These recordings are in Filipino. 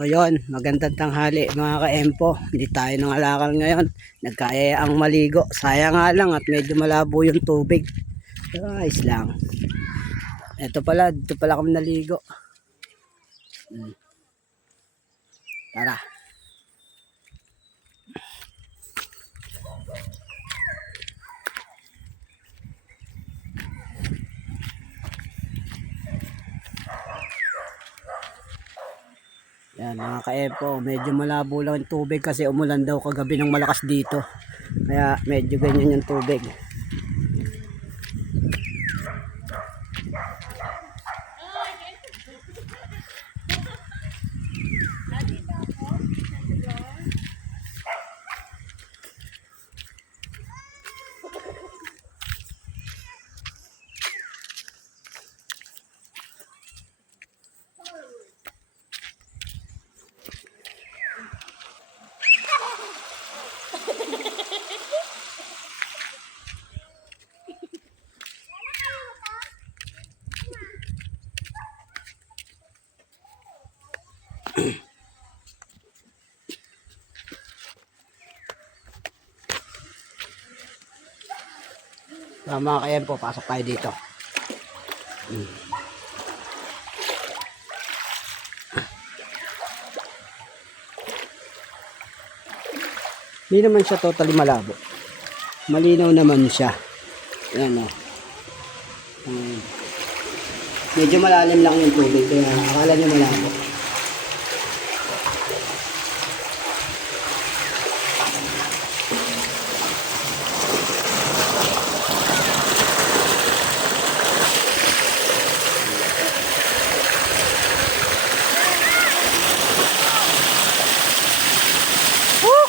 O yun, magandang tanghali mga ka-empo. Hindi tayo nangalakal ngayon. Nagkaya ang maligo. Sayang nga lang at medyo malabo yung tubig. Pero ayos lang. Dito pala kami naligo. Tara. Yan mga ka-empo, medyo malabo lang yung tubig kasi umulan daw kagabi ng malakas dito. Kaya medyo ganyan yung tubig. Mga ka-empo, pasok tayo dito. Hindi naman siya totally malabo. Malinaw naman siya. Yan o. Medyo malalim lang yung tubig. Kaya akala nyo malabo.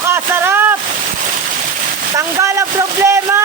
Kasarap! Tanggal ang problema!